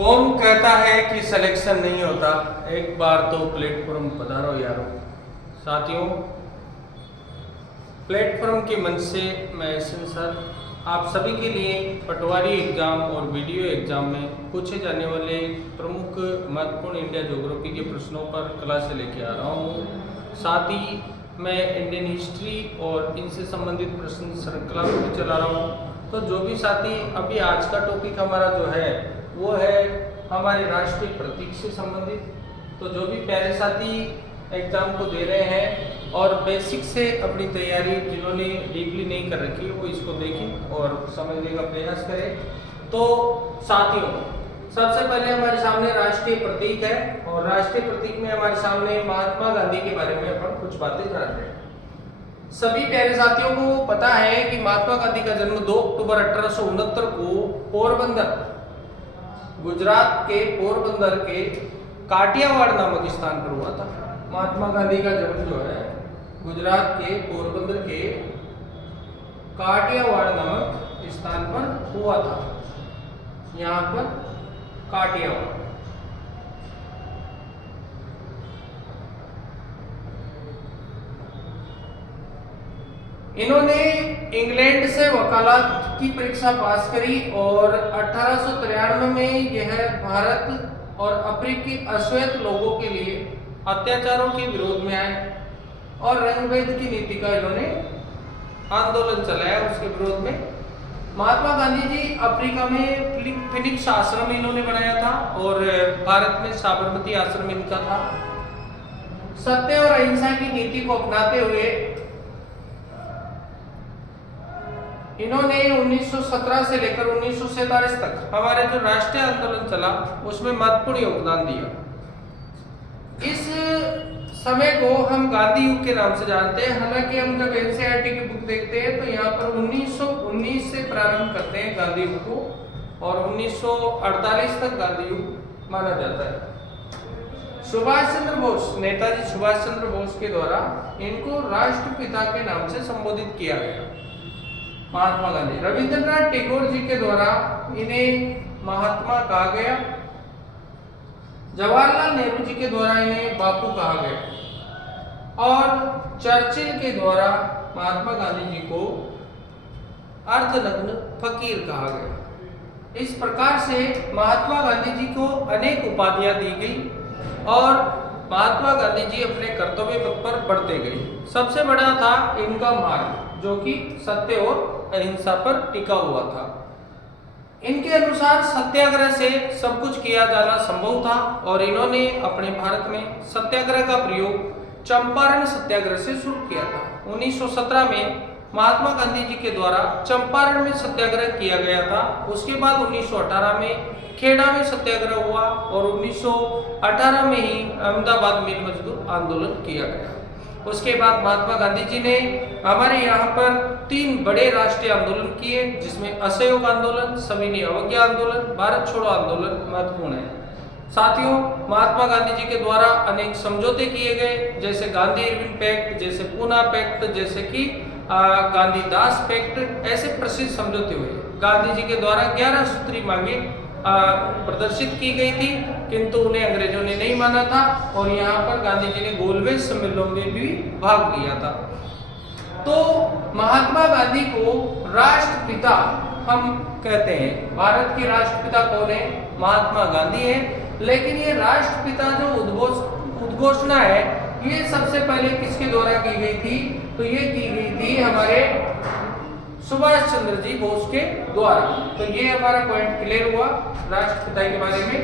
कौन कहता है कि सिलेक्शन नहीं होता। एक बार तो प्लेटफॉर्म पधारो यारो। साथियों, प्लेटफॉर्म के मंच से मैं एसएन सर आप सभी के लिए पटवारी एग्जाम और वीडियो एग्जाम में पूछे जाने वाले प्रमुख महत्वपूर्ण इंडिया ज्योग्राफी के प्रश्नों पर क्लास लेके आ रहा हूँ। साथ ही मैं इंडियन हिस्ट्री और इनसे संबंधित प्रश्न श्रृंखला भी चला रहा हूँ। तो जो भी साथी अभी आज का टॉपिक हमारा जो है वो है हमारे राष्ट्रीय प्रतीक से संबंधित। तो जो भी प्यारे साथी एग्जाम को दे रहे हैं और बेसिक से अपनी तैयारी जिन्होंने डीपली नहीं कर रखी है वो इसको देखें और समझने का प्रयास करें। तो साथियों, सबसे पहले हमारे सामने राष्ट्रीय प्रतीक है और राष्ट्रीय प्रतीक में हमारे सामने महात्मा गांधी के बारे में अपन कुछ बातें जान रहे हैं। सभी प्यारे साथियों को पता है कि महात्मा गांधी का जन्म 2 अक्टूबर 1869 को पोरबंदर, गुजरात के पोरबंदर के काठियावाड़ नामक स्थान पर हुआ था। महात्मा गांधी का जन्म जो है गुजरात के पोरबंदर के काठियावाड़ नामक स्थान पर हुआ था। यहाँ पर काठियावाड़। इन्होंने इंग्लैंड से वकालत की परीक्षा पास करी और 1893 में यह भारत और अफ्रीकी अश्वेत लोगों के लिए अत्याचारों के विरोध में आए और रंगभेद की नीति का इन्होंने आंदोलन चलाया। उसके विरोध में महात्मा गांधी जी अफ्रीका में फिनिक्स आश्रम इन्होंने बनाया था और भारत में साबरमती आश्रम इनका था। सत्य और अहिंसा की नीति को अपनाते हुए इन्होंने 1917 से लेकर 1947 तक हमारे जो राष्ट्रीय आंदोलन चला उसमें महत्वपूर्ण योगदान दिया। इस समय को हम गांधी युग के नाम से जानते हैं। हालांकि हम जब एनसीईआरटी की बुक देखते हैं तो यहाँ पर 1919 से प्रारंभ करते हैं गांधी युग को और 1948 तक गांधी युग माना जाता है। सुभाष चंद्र बोस, नेताजी सुभाष चंद्र बोस के द्वारा इनको राष्ट्रपिता के नाम से संबोधित किया गया। महात्मा गांधी, रविंद्रनाथ टैगोर जी के द्वारा इन्हें महात्मा कहा गया। जवाहरलाल नेहरू जी के द्वारा इन्हें बापू कहा गया और चर्चिल के द्वारा महात्मा गांधी जी को अर्धनग्न फकीर कहा गया। इस प्रकार से महात्मा गांधी जी को अनेक उपाधियां दी गई और महात्मा गांधी जी अपने कर्तव्य पथ पर बढ़ते गए। सबसे बड़ा था इनका मार्ग जो कि सत्य और अहिंसा पर टिका हुआ था। इनके अनुसार सत्याग्रह से सब कुछ किया जाना संभव था और इन्होंने अपने भारत में सत्याग्रह का प्रयोग चंपारण सत्याग्रह से शुरू किया था। 1917 में महात्मा गांधी जी के द्वारा चंपारण में सत्याग्रह किया गया था। उसके बाद 1918 में खेड़ा में सत्याग्रह हुआ और 1918 में ही अहमदाबाद मिल मजदूर आंदोलन किया गया। उसके बाद महात्मा गांधी जी ने हमारे यहाँ पर 3 बड़े राष्ट्रीय आंदोलन किए जिसमें असहयोग आंदोलन, सविनय अवज्ञा आंदोलन, भारत छोड़ो आंदोलन महत्वपूर्ण है। साथियों, महात्मा गांधी जी के द्वारा अनेक समझौते किए गए जैसे गांधी इरविन पैक्ट, जैसे पूना पैक्ट, जैसे कि गांधीदास पैक्ट। ऐसे प्रसिद्ध समझौते हुए। गांधी जी के द्वारा 11 सूत्री मांगे प्रदर्शित की गई थी किंतु उन्हें अंग्रेजों ने नहीं माना था और यहाँ पर गांधी जी ने गोलमेज सम्मेलन में भी भाग लिया था। तो महात्मा गांधी को राष्ट्रपिता हम कहते हैं। भारत के राष्ट्रपिता कौन है? महात्मा गांधी है। लेकिन ये राष्ट्रपिता जो उद्घोषणा है ये सबसे पहले किसके द्वारा की गई थी? तो ये की गई थी हमारे सुभाष चंद्र जी बोस के द्वारा। तो ये हमारा पॉइंट क्लियर हुआ राष्ट्रपिता के बारे में।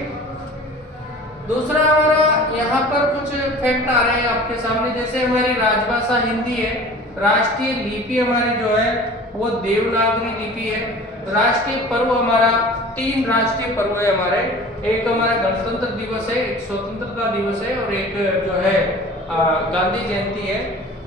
दूसरा हमारा यहाँ पर कुछ फैक्ट आ रहे हैं आपके सामने। जैसे हमारी राजभाषा हिंदी है, राष्ट्रीय लिपि हमारी जो है वो देवनागरी लिपि है। राष्ट्रीय पर्व हमारा 3 राष्ट्रीय पर्व है हमारे। एक हमारा गणतंत्र दिवस है, एक स्वतंत्रता दिवस है और एक जो है गांधी जयंती है।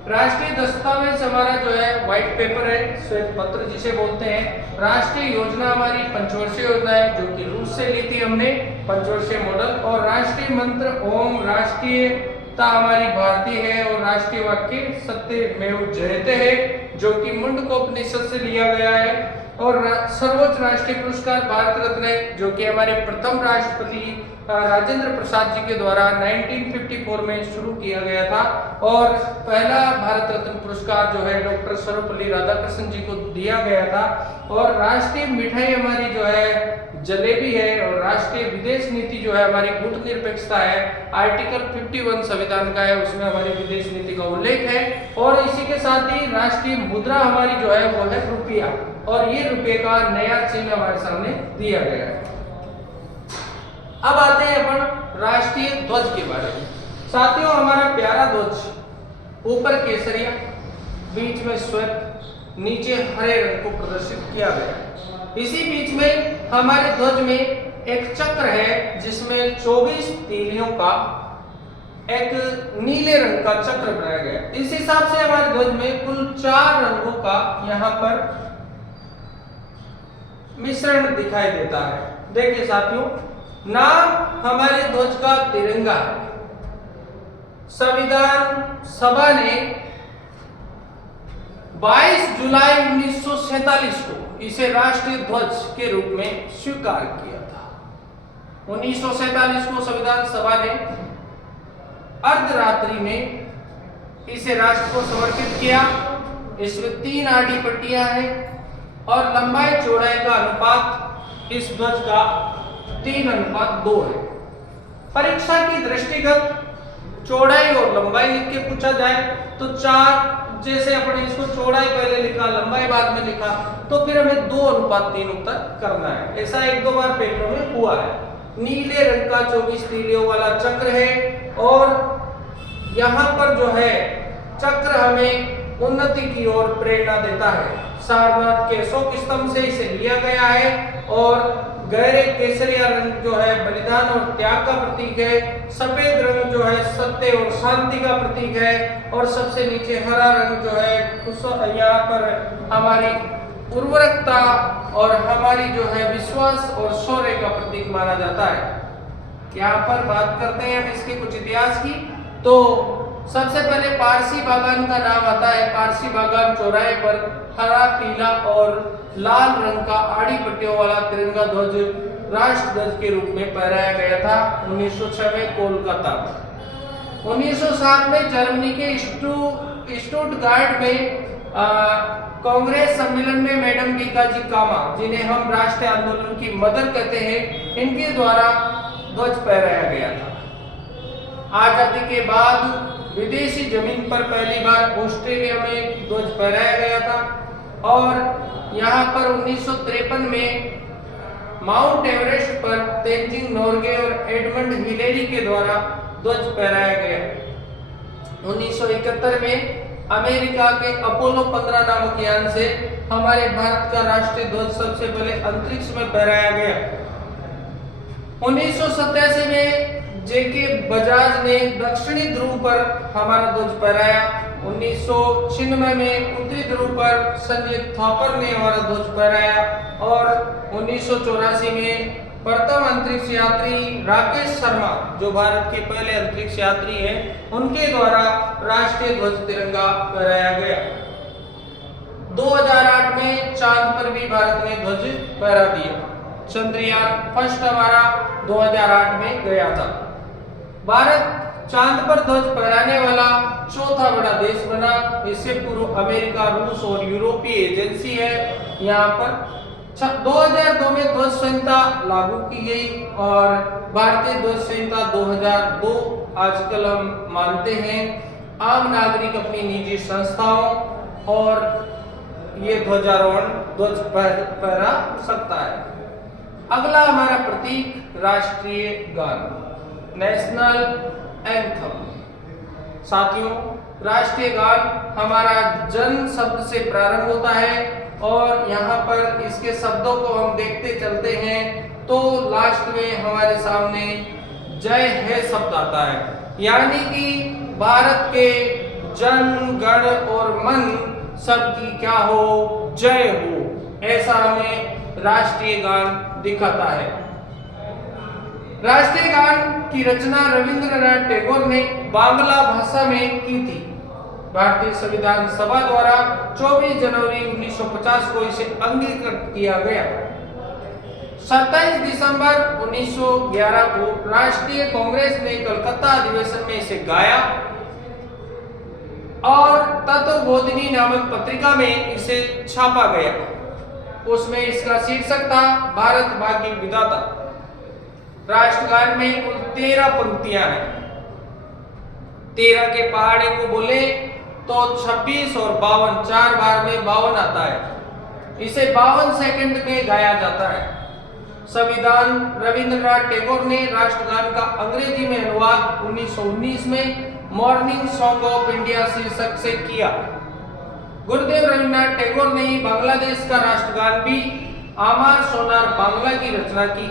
राष्ट्रीय दस्तावेज हमारा जो है व्हाइट पेपर है, श्वेत पत्र जिसे बोलते हैं। राष्ट्रीय योजना हमारी पंचवर्षीय योजना है जो कि रूस से ली थी हमने, पंचवर्षीय मॉडल। और राष्ट्रीय मंत्र ओम, राष्ट्रीयता हमारी भारतीय है और राष्ट्रीय वाक्य सत्यमेव जयते है जो कि मुंडकोपनिषद से लिया गया है। और सर्वोच्च राष्ट्रीय पुरस्कार भारत रत्न है, जो कि हमारे प्रथम राष्ट्रपति राजेंद्र प्रसाद जी के द्वारा 1954 में शुरू किया गया था। और पहला भारत रत्न पुरस्कार जो है डॉक्टर सर्वपल्ली राधाकृष्णन जी को दिया गया था। और राष्ट्रीय मिठाई हमारी जो है जलेबी है, और राष्ट्रीय विदेश नीति जो है हमारी गुटनिरपेक्षता है, आर्टिकल 51 संविधान का है, उसमें हमारी विदेश नीति का उल्लेख है। और इसी के साथ ही राष्ट्रीय मुद्रा हमारी जो है वो है रुपया, और ये रुपये का नया चिन्ह हमारे सामने दिया गया है। अब आते हैं अपन राष्ट्रीय ध्वज के बारे में। साथियों, हमारा प्यारा ध्वज ऊपर केसरिया, बीच में श्वेत, नीचे हरे रंग को प्रदर्शित किया गया है। इसी बीच में हमारे ध्वज में एक चक्र है, जिसमें 24 तीलियों का एक नीले रंग का चक्र बनाया गया है। इस हिसाब से हमारे ध्वज में कुल 4 रंगों का यहाँ पर मिश्रण दिखाई देता है। देखिए साथियों, नाम हमारे ध्वज का तिरंगा है। संविधान सभा ने 22 जुलाई 1947 को इसे राष्ट्रीय ध्वज के रूप में स्वीकार किया था। 1947 को संविधान सभा ने अर्धरात्रि में इसे राष्ट्र को समर्पित किया। इसमें 3 आड़ी पट्टियां हैं और लंबाई चौड़ाई का अनुपात इस ध्वज का 3:2 है। परीक्षा की दृष्टिगत चौड़ाई और लंबाई लिख के पूछा जाए तो 4, जैसे अपने इसको चौड़ाई पहले लिखा, लंबाई बाद में लिखा, तो फिर हमें 2:3 उत्तर करना है। ऐसा 1-2 बार पेपरों में हुआ है। नीले रंग का 24 तीलियों वाला चक्र है, और यहाँ पर जो है चक्र हमें उन्नति की ओर प्रेरणा देता है। सारनाथ के अशोक स्तंभ से इसे लिया गया है, और गहरे केसरिया रंग जो है बलिदान और त्याग का प्रतीक है। सफेद रंग जो है सत्य और शांति का प्रतीक है, और सबसे नीचे हरा रंग जो है यहाँ पर हमारी उर्वरकता और हमारी जो है विश्वास और शौर्य का प्रतीक माना जाता है। यहाँ पर बात करते हैं हम इसके कुछ इतिहास की। तो सबसे पहले पारसी बागान का नाम आता है। पारसी बागान चौराहे पर हरा, पीला और लाल रंग का आड़ी पट्टियों वाला तिरंगा ध्वज राष्ट्र ध्वज के रूप में फहराया गया था 1906 में कोलकाता में। 1907 में जर्मनी के स्टुटगार्ट में कांग्रेस सम्मेलन में मैडम बीकाजी कामा, जिन्हें हम राष्ट्रीय आंदोलन की मदर कहते हैं, इनके द्वारा ध्वज फहराया गया था। आजादी के बाद विदेशी जमीन पर पहली बार ऑस्ट्रेलिया में ध्वज फहराया गया था, और यहाँ पर 1953 में माउंट एवरेस्ट पर तेंजिंग नोर्गे और एडमंड हिलेरी के द्वारा ध्वज फहराया गया। 1971 में अमेरिका के अपोलो 15 नामक यान से हमारे भारत का राष्ट्रीय ध्वज सबसे पहले अंतरिक्ष में फहराया गया। 1987 में जेके बजाज ने दक्षिणी ध्रुव पर हमारा ध्वज फहराया। 1996 में उत्तरी ध्रुव पर संजय थॉपर ने हमारा ध्वज फहराया, और 1984 में प्रथम अंतरिक्ष यात्री राकेश शर्मा, जो भारत के पहले अंतरिक्ष यात्री हैं, उनके द्वारा राष्ट्रीय ध्वज तिरंगा फहराया गया। 2008 में चांद पर भी भारत ने ध्वज फहरा दिया। चंद्रयान फर्स्ट हमारा 2008 में गया था। भारत चांद पर ध्वज फहराने वाला चौथा बड़ा देश बना। इससे पूर्व अमेरिका, रूस और यूरोपीय एजेंसी है। यहाँ पर 2002 में ध्वज संहिता लागू की गई, और भारतीय ध्वज संहिता 2002 आजकल हम मानते हैं। आम नागरिक अपनी निजी संस्थाओं और ये ध्वजारोहण ध्वज फहरा सकता है। अगला हमारा प्रतीक राष्ट्रीय गान, नेशनल एंथम। साथियों, राष्ट्रीय गान हमारा जन शब्द से प्रारंभ होता है, और यहाँ पर इसके शब्दों को हम देखते चलते हैं तो लास्ट में हमारे सामने जय है शब्द आता है, यानी कि भारत के जन, गण और मन सबकी क्या हो, जय हो, ऐसा हमें राष्ट्रीय गान दिखाता है। राष्ट्रीय गान की रचना रविंद्रनाथ टैगोर ने बांग्ला भाषा में की थी। भारतीय संविधान सभा द्वारा 24 जनवरी 1950 को इसे अंगीकृत किया गया। 27 दिसंबर 1911 को राष्ट्रीय कांग्रेस ने कलकत्ता अधिवेशन में इसे गाया और तत्वबोधिनी नामक पत्रिका में इसे छापा गया। उसमें इसका शीर्षक था भारत भाग्य विधाता। राष्ट्रगान में कुल 13 पंक्तियां हैं। 13 के पहाड़े को बोले तो 26 और 52, 4 बार में 52 आता है। इसे 52 सेकंड में गाया जाता है। संविधान रविंद्रनाथ टैगोर ने राष्ट्रगान का अंग्रेजी में अनुवाद 1919 में मॉर्निंग सॉन्ग ऑफ इंडिया शीर्षक से किया। गुरुदेव रविंद्रनाथ टैगोर ने बांग्लादेश का राष्ट्रगान भी आमार सोनार बांग्ला की रचना की।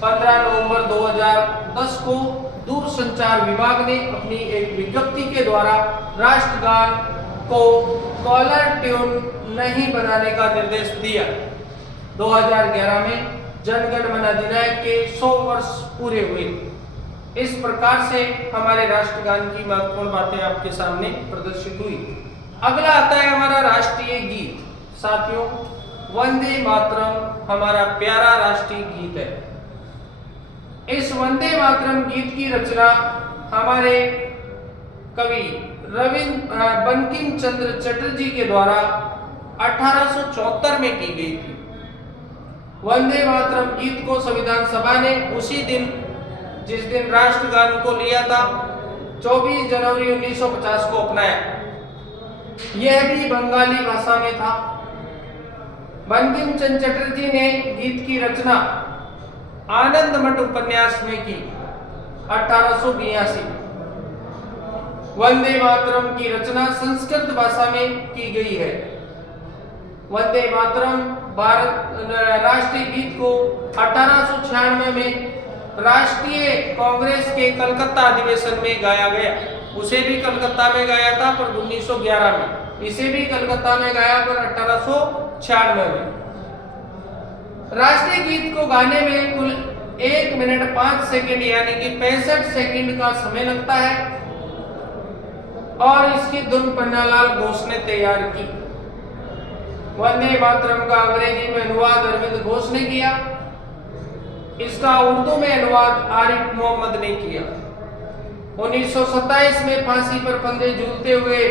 15 नवंबर 2010 को दूरसंचार विभाग ने अपनी एक विज्ञप्ति के द्वारा राष्ट्रगान को कॉलर ट्यून नहीं बनाने का निर्देश दिया। 2011 में जनगण मन अधिनायक के 100 वर्ष पूरे हुए। इस प्रकार से हमारे राष्ट्रगान की महत्वपूर्ण बातें आपके सामने प्रदर्शित हुई। अगला आता है हमारा राष्ट्रीय गीत। साथियों, वंदे मातरम हमारा प्यारा राष्ट्रीय गीत है। इस वंदे मातरम गीत की रचना हमारे कवि बंकिम चंद्र चटर्जी के द्वारा 1874 में की गई थी। वंदे मातरम गीत को संविधान सभा ने उसी दिन, जिस दिन राष्ट्रगान को लिया था, 24 जनवरी 1950 को अपनाया। यह भी बंगाली भाषा में था। बंकिम चंद्र चटर्जी ने गीत की रचना आनंद मठ उपन्यास में की 1882। वंदे मातरम की रचना संस्कृत भाषा में की गई है। वंदे मातरम भारत राष्ट्रीय गीत को 1896 में राष्ट्रीय कांग्रेस के कलकत्ता अधिवेशन में गाया गया। उसे भी कलकत्ता में गाया था पर 1911 में, इसे भी कलकत्ता में गाया पर 1896 में। राष्ट्रीय गीत को गाने में कुल 1 मिनट 5 सेकंड यानी कि 65 सेकंड का समय लगता है और इसकी धुन पन्नालाल घोष ने तैयार की। वंदे मातरम का अंग्रेजी में अनुवाद अरविंद घोष ने किया। इसका उर्दू में अनुवाद आरिफ मोहम्मद ने किया। 1927 में फांसी पर फंदे झूलते हुए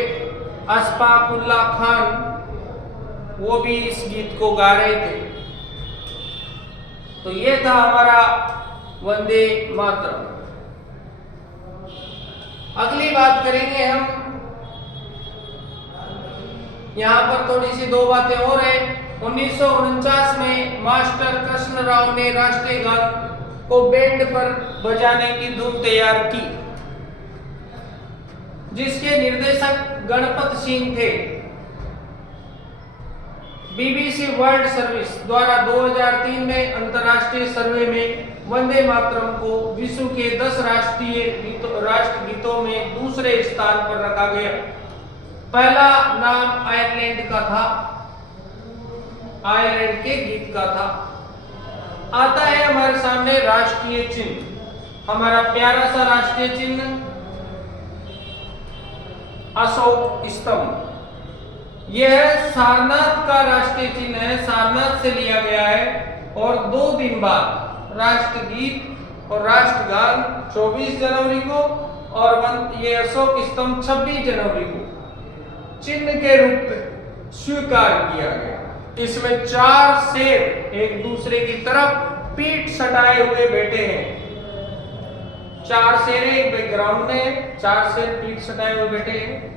अशफाकुल्ला खान वो भी इस गीत को गा रहे थे। तो ये था हमारा वंदे मातरम। अगली बात करेंगे हम, यहाँ पर थोड़ी सी 2 बातें और हैं। 1949 में मास्टर कृष्ण राव ने राष्ट्रीय गान को बैंड पर बजाने की धुन तैयार की, जिसके निर्देशक गणपत सिंह थे। बीबीसी वर्ल्ड सर्विस द्वारा 2003 में अंतर्राष्ट्रीय सर्वे में वंदे मातरम को विश्व के 10 राष्ट्रगीतों में दूसरे स्थान पर रखा गया। पहला नाम आयरलैंड का था, आयरलैंड के गीत का था। आता है हमारे सामने राष्ट्रीय चिन्ह। हमारा प्यारा सा राष्ट्रीय चिन्ह अशोक स्तंभ। यह सारनाथ का राष्ट्रीय चिन्ह है, सारनाथ से लिया गया है। और 2 दिन बाद राष्ट्रगीत और राष्ट्रगान 24 जनवरी को और ये अशोक स्तंभ 26 जनवरी को चिन्ह के रूप में स्वीकार किया गया। इसमें 4 शेर एक दूसरे की तरफ पीठ सटाए हुए बैठे हैं। 4 शेर एक बैकग्राउंड में, 4 शेर पीठ सटाए हुए बैठे हैं।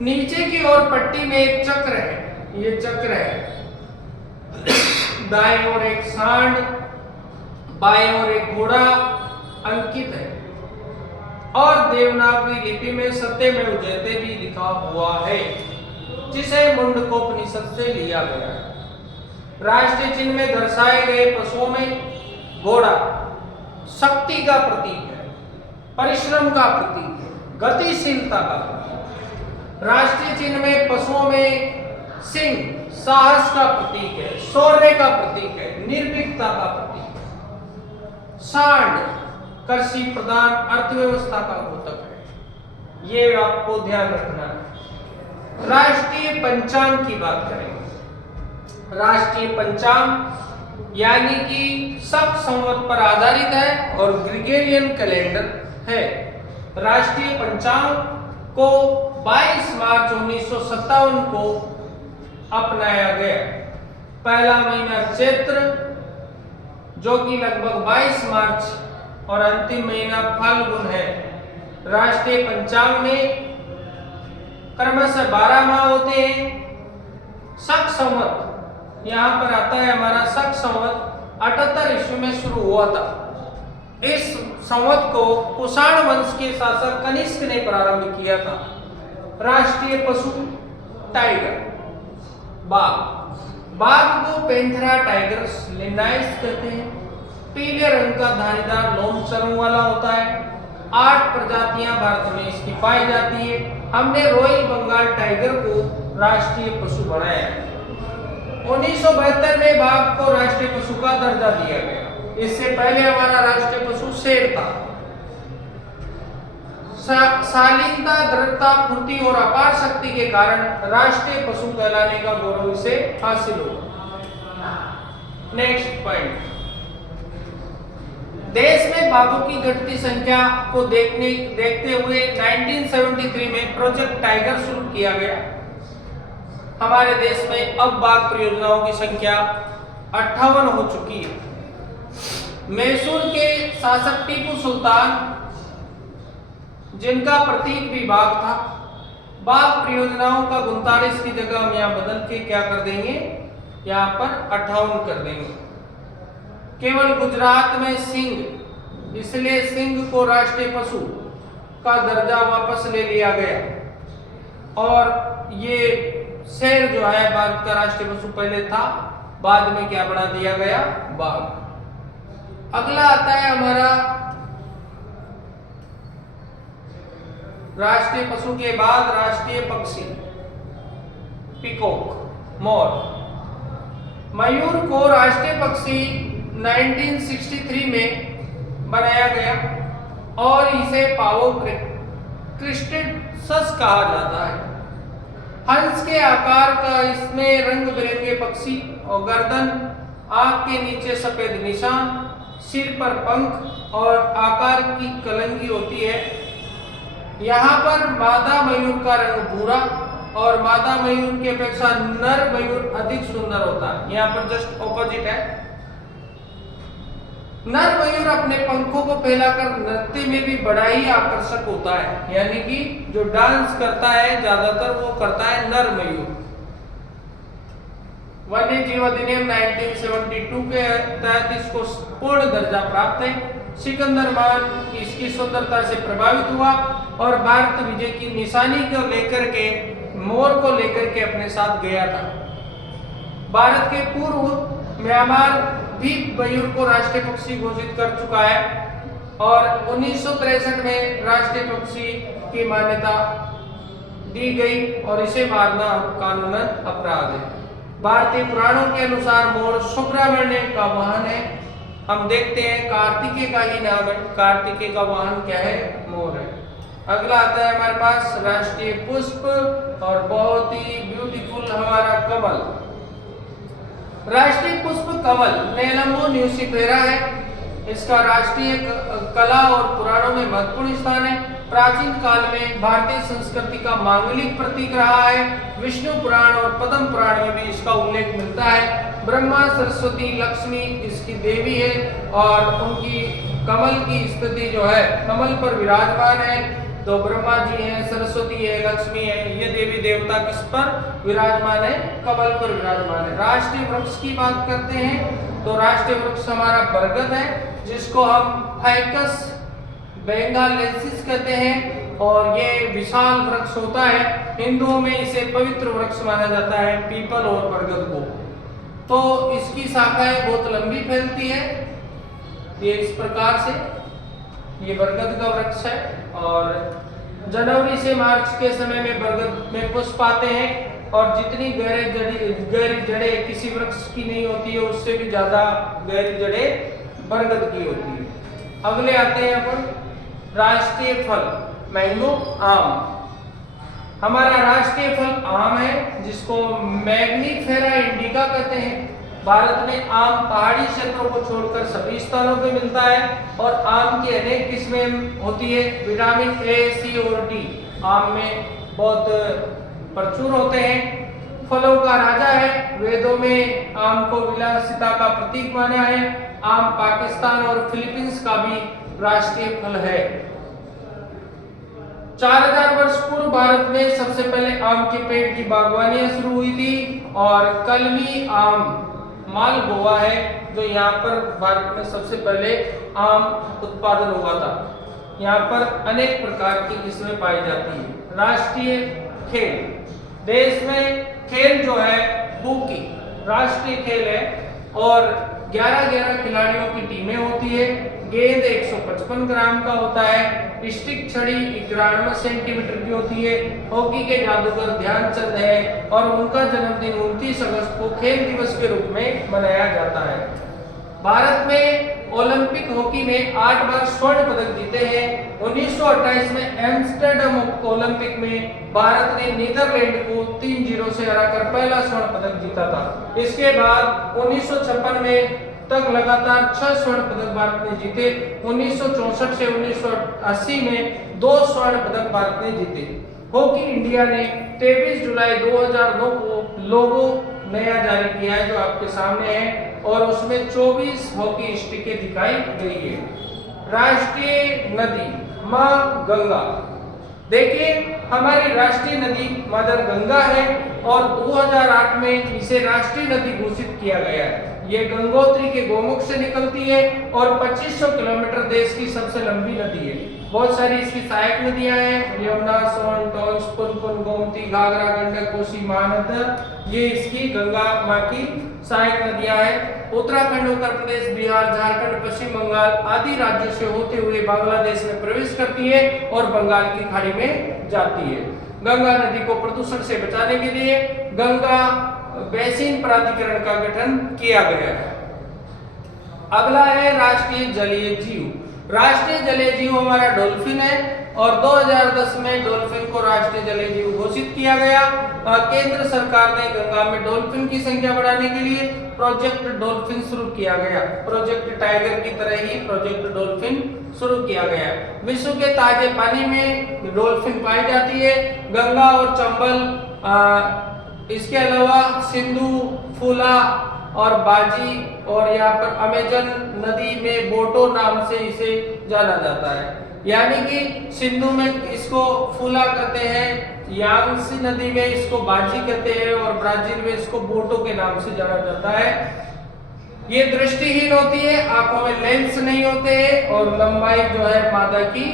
नीचे की ओर पट्टी में एक चक्र है, ये चक्र है। दाएं ओर एक सांड, बाएं ओर एक घोड़ा अंकित है और देवनागरी लिपि में सत्यमेव जयते भी लिखा हुआ है, जिसे मुंडकोपनिषद से लिया गया है। राष्ट्रीय चिन्ह में दर्शाए गए पशुओं में घोड़ा शक्ति का प्रतीक है, परिश्रम का प्रतीक है, गतिशीलता का प्रतीक। राष्ट्रीय चिन्ह में पशुओं में सिंह साहस का प्रतीक है, शौर्य का प्रतीक है, निर्भीकता का प्रतीक है। सांड कृषि प्रधान अर्थव्यवस्था का द्योतक है। ये आपको ध्यान रखना है। राष्ट्रीय पंचांग की बात करेंगे। राष्ट्रीय पंचांग यानी कि शक संवत पर आधारित है और ग्रेगोरियन कैलेंडर है। राष्ट्रीय पंचांग को 22 मार्च 1957 को अपनाया गया। पहला महीना चैत्र जो कि लगभग 22 मार्च और अंतिम महीना फाल्गुन है। राष्ट्रीय पंचांग में क्रमशः 12 माह होते हैं। शक संवत यहाँ पर आता है हमारा शक संवत 78 ईस्वी में शुरू हुआ था। इस संवत को कुषाण वंश के शासक कनिष्क ने प्रारंभ किया था। राष्ट्रीय पशु टाइगर, बाघ को पैंथेरा टाइगर्स लिनाइस कहते हैं। पीले रंग का धारीदार लोम चर्म वाला होता है। 8 प्रजातियां भारत में इसकी पाई जाती है। हमने रॉयल बंगाल टाइगर को राष्ट्रीय पशु बनाया। 1972 में बाघ को राष्ट्रीय पशु का दर्जा दिया गया। इससे पहले हमारा राष्ट्रीय पशु शेर था। शालीनता, दृढ़ता, फुर्ती और अपार शक्ति के कारण राष्ट्रीय पशु कहलाने का गौरव इसे हासिल हुआ। नेक्स्ट पॉइंट, देश में बाघों की घटती संख्या को देखते हुए 1973 में प्रोजेक्ट टाइगर शुरू किया गया। हमारे देश में अब बाघ परियोजनाओं की संख्या 58 हो चुकी है। मैसूर के शासक टीपू सुल्तान, जिनका प्रतीक भी बाघ था, बाघ परियोजनाओं का 39 की जगह हम यहाँ बदल के क्या कर देंगे, यहाँ पर 58 कर देंगे। केवल गुजरात में सिंह, इसलिए सिंह को राष्ट्रीय पशु का दर्जा वापस ले लिया गया। और ये शेर जो है भारत का राष्ट्रीय पशु पहले था, बाद में क्या बना दिया गया, बाघ। अगला आता है हमारा राष्ट्रीय पशु के बाद राष्ट्रीय पक्षी पीकॉक, मोर। मयूर को राष्ट्रीय पक्षी 1963 में बनाया गया और इसे पावो क्रिस्टेड सस कहा जाता है। हंस के आकार का इसमें रंग बिरंगे पक्षी और गर्दन, आंख के नीचे सफेद निशान, सिर पर पंख और आकार की कलंगी होती है। यहाँ पर मादा मयूर का रंग भूरा और मादा मयूर की अपेक्षा नर मयूर अधिक सुंदर होता है। यहाँ पर जस्ट ऑपोजिट है। नर मयूर अपने पंखों को फैलाकर नृत्य में भी बड़ा ही आकर्षक होता है, यानी कि जो डांस करता है ज्यादातर वो करता है नर मयूर। वन्य जीव अधिनियम 1972 के तहत इसको पूर्ण दर्जा प्राप्त है। सिकंदर मान इसकी सुंदरता से प्रभावित हुआ और भारत विजय की निशानी को लेकर के, मोर को लेकर के अपने साथ गया था। भारत के पूर्व म्यांमार भी मयूर को राष्ट्रीय पक्षी घोषित कर चुका है और 1963 में राष्ट्रीय पक्षी की मान्यता दी गई और इसे मारना कानूनन अपराध है। भारतीय पुराणों के अनुसार मोर सुब्रमण्य का वाहन है। हम देखते हैं कार्तिकेय का ही नाम है, कार्तिकेय का वाहन क्या है, मोर है। अगला आता है हमारे पास राष्ट्रीय पुष्प और बहुत ही ब्यूटीफुल हमारा कमल। राष्ट्रीय पुष्प कमल नेलम्बो न्यूसिफेरा है। इसका राष्ट्रीय कला और पुराणों में महत्वपूर्ण स्थान है। प्राचीन काल में भारतीय संस्कृति का मांगलिक प्रतीक रहा है। विष्णु पुराण और पद्म पुराण में भी इसका उल्लेख मिलता है। ब्रह्मा, सरस्वती, लक्ष्मी इसकी देवी है और उनकी कमल की स्थिति जो है कमल पर विराजमान है। तो ब्रह्मा जी हैं, सरस्वती है, लक्ष्मी है, ये देवी देवता किस पर विराजमान है, कमल पर विराजमान है। राष्ट्रीय वृक्ष की बात करते हैं तो राष्ट्रीय वृक्ष हमारा बरगद है, जिसको हम फाइकस बेंगालेंसिस कहते हैं और ये विशाल वृक्ष होता है। हिंदुओं में इसे पवित्र वृक्ष माना जाता है, पीपल और बरगद को। तो इसकी शाखाएं बहुत लंबी फैलती है। ये इस प्रकार से ये बरगद का वृक्ष है और जनवरी से मार्च के समय में बरगद में पुष्प आते हैं और जितनी गहरी जड़ें किसी वृक्ष की नहीं होती है, उससे भी ज्यादा गहरी जड़ें बरगद की होती है। अगले आते हैं अपन राष्ट्रीय फल। मैंगो आम। हमारा राष्ट्रीय फल आम है, जिसको मैग्नीफेरा इंडिका कहते हैं। भारत में आम पहाड़ी क्षेत्रों को छोड़कर सभी स्थानों पे मिलता है और आम की अनेक किस्में होती है। विटामिन ए, सी और डी आम में बहुत प्रचुर होते हैं। फलों का राजा है, वेदों में आम को विलासिता का प्रतीक माना है। आम पाकिस्तान और फिलीपींस का भी राष्ट्रीय फल है। 4000 वर्ष पूर्व भारत में सबसे पहले आम के पेड़ की बागवानियां शुरू हुई थी और कलमी आम मालगोवा है जो यहाँ पर भारत में सबसे पहले आम उत्पादन हुआ था। यहाँ पर अनेक प्रकार की किस्में पाई जाती है। राष्ट्रीय खेल, देश में खेल जो है हॉकी राष्ट्रीय खेल है और 11-11 खिलाड़ियों की टीमें होती है। गेंद 155 ग्राम का होता है। स्टिक छड़ी 91 सेंटीमीटर की होती है। हॉकी के जादूगर ध्यानचंद है और उनका जन्मदिन 29 अगस्त को खेल दिवस के रूप में मनाया जाता है। भारत में ओलंपिक हॉकी में 8 बार स्वर्ण पदक जीते हैं। 1928 में एम्स्टर्डम ओलंपिक में भारत ने नीदरलैंड को 3-0 से हराकर पहला स्वर्ण पदक जीता था। इसके बाद 1956 में तक लगातार 6 स्वर्ण पदक भारत ने जीते। 1964 से 1980 में 2 स्वर्ण पदक भारत ने जीते। हॉकी इंडिया ने 23 जुलाई 2009 को लोगो नया जारी किया है जो आपके सामने है और उसमें 24 हॉकी स्टिकें दिखाई गई है। राष्ट्रीय नदी मां गंगा, देखिए हमारी राष्ट्रीय नदी मदर गंगा है और 2008 में इसे राष्ट्रीय नदी घोषित किया गया है। ये गंगोत्री के गोमुख से निकलती है और 2500 किलोमीटर देश की सबसे लंबी नदी है। बहुत सारी इसकी सहायक नदियां हैं, यमुना, सोन, टोंस, पुनपुन, गोमती, घाघरा, गंडक, कोसी, महानंदा। ये इसकी गंगा मां की सहायक नदियां हैं। उत्तराखंड, उत्तर प्रदेश, बिहार, झारखंड, पश्चिम बंगाल आदि राज्यों से होते हुए बांग्लादेश में प्रवेश करती है और बंगाल की खाड़ी में जाती है। गंगा नदी को प्रदूषण से बचाने के लिए गंगा बेसिन प्राधिकरण का गठन किया गया है। अगला है राष्ट्रीय जलीय जीव। राष्ट्रीय जलीय जीव हमारा डॉल्फिन है और 2010 में डॉल्फिन को राष्ट्रीय जलीय जीव घोषित किया गया। केंद्र सरकार ने गंगा में डॉल्फिन की संख्या बढ़ाने के लिए प्रोजेक्ट डॉल्फिन शुरू किया गया। प्रोजेक्ट टाइगर की तरह ही प्रोजेक्ट डॉल्फिन शुरू किया गया। विश्व के ताजे पानी में डॉल्फिन पाई जाती है। गंगा और चंबल, इसके अलावा सिंधु, फूला और बाजी और यहाँ पर अमेजन नदी में बोटो नाम से इसे जाना जाता है। यानी कि सिंधु में इसको फूला कहते हैं, यांगसी नदी में इसको बाजी कहते हैं और ब्राजील में इसको बोटो के नाम से जाना जाता है। ये दृष्टिहीन होती है, आंखों में लेंस नहीं होते हैं और लंबाई जो है मादा की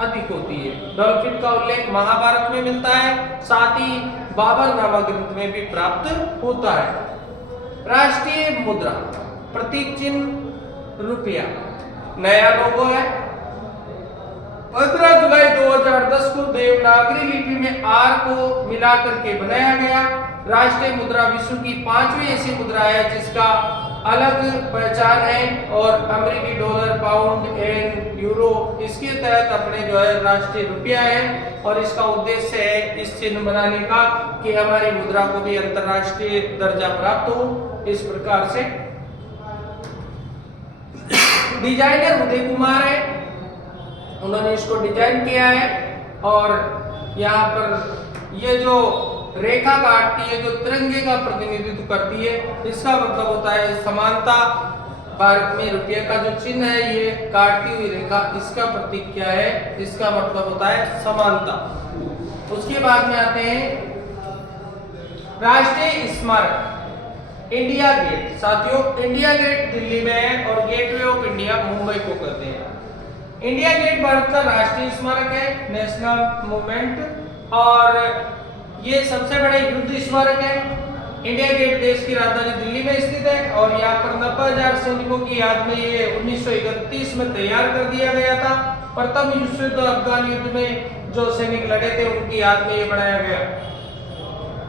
अधिक होती है। डॉल्फिन का उल्लेख महाभारत में मिलता है, साथ ही बाबर नामक ग्रंथ में भी प्राप्त होता है। राष्ट्रीय मुद्रा, प्रतीक चिन्ह रुपया, नया लोगो है। 15 जुलाई 2010 को देवनागरी लिपि में आर को मिलाकर के बनाया गया। राष्ट्रीय मुद्रा विश्व की 5वीं ऐसी मुद्रा है जिसका अलग पहचान है और अमेरिकी डॉलर, पाउंड एंड यूरो इसके तहत अपने जो है राष्ट्रीय रुपया है और इसका उद्देश्य है इस चिन्ह बनाने का कि हमारी मुद्रा को भी अंतरराष्ट्रीय दर्जा प्राप्त हो। इस प्रकार से डिजाइनर उदय कुमार है, उन्होंने इसको डिजाइन किया है और यहाँ पर ये जो रेखा काटती है जो तिरंगे का प्रतिनिधित्व करती है, इसका मतलब होता है समानता। भारत में रुपये का जो चिन्ह है ये काटती हुई रेखा, इसका प्रतीक क्या है? इसका मतलब होता है समानता। उसके बाद में आते हैं राष्ट्रीय स्मारक इंडिया गेट। साथियों, इंडिया गेट दिल्ली में है और गेटवे ऑफ इंडिया मुंबई को कहते हैं। इंडिया गेट भारत का राष्ट्रीय स्मारक है, नेशनल मूवमेंट, और ये सबसे बड़े युद्ध स्मारक है। इंडिया गेट देश की राजधानी दिल्ली में स्थित है और यहाँ पर 90,000 सैनिकों की याद में ये 1931 में तैयार कर दिया गया था। प्रथम विश्व युद्ध, अफगान युद्ध में जो सैनिक लड़े थे उनकी याद में ये बनाया गया।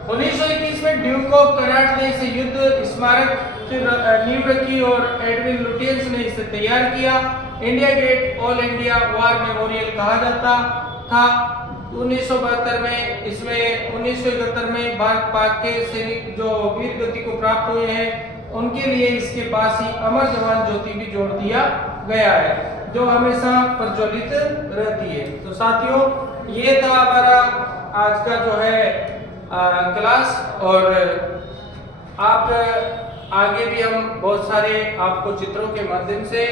1921 में ड्यूक ऑफ कराट ने इसे युद्ध स्मारक की नींव रखी और एडविन लुटियंस ने इसे तैयार किया। India get all India war memorial कहा जाता था। 1972 में, इसमें 1971 में भारत पाक के सैनिक जो वीर गति को प्राप्त हुए हैं उनके लिए इसके पास ही अमर जवान ज्योति भी जोड़ दिया गया है, जो हमेशा प्रज्वलित रहती है। तो साथियों, ये था हमारा आज का जो है क्लास, और आप आगे भी हम बहुत सारे आपको चित्रों के माध्यम से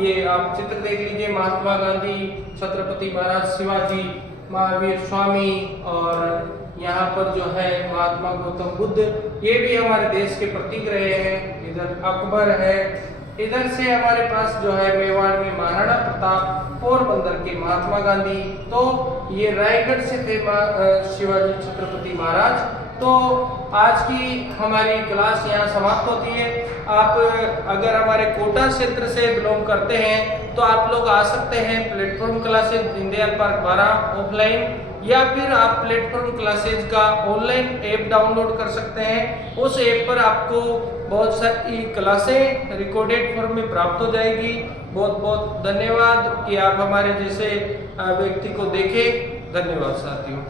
ये आप चित्र देख लीजिए। महात्मा गांधी, छत्रपति महाराज शिवाजी, महावीर स्वामी, और यहाँ पर जो है महात्मा गौतम बुद्ध, ये भी हमारे देश के प्रतीक रहे हैं। इधर अकबर है, इधर से हमारे पास जो है मेवाड़ में महाराणा प्रताप, पोरबंदर के महात्मा गांधी, तो ये रायगढ़ से थे शिवाजी छत्रपति महाराज। तो आज की हमारी क्लास यहाँ समाप्त होती है। आप अगर हमारे कोटा क्षेत्र से बिलोंग करते हैं तो आप लोग आ सकते हैं platform classes Deendayal park 12 offline, या फिर आप प्लेटफॉर्म क्लासेज का ऑनलाइन ऐप डाउनलोड कर सकते हैं। उस ऐप पर आपको बहुत सारी क्लासें रिकॉर्डेड फॉर्म में प्राप्त हो जाएगी। बहुत बहुत धन्यवाद कि आप हमारे जैसे व्यक्ति को देखें। धन्यवाद साथियों।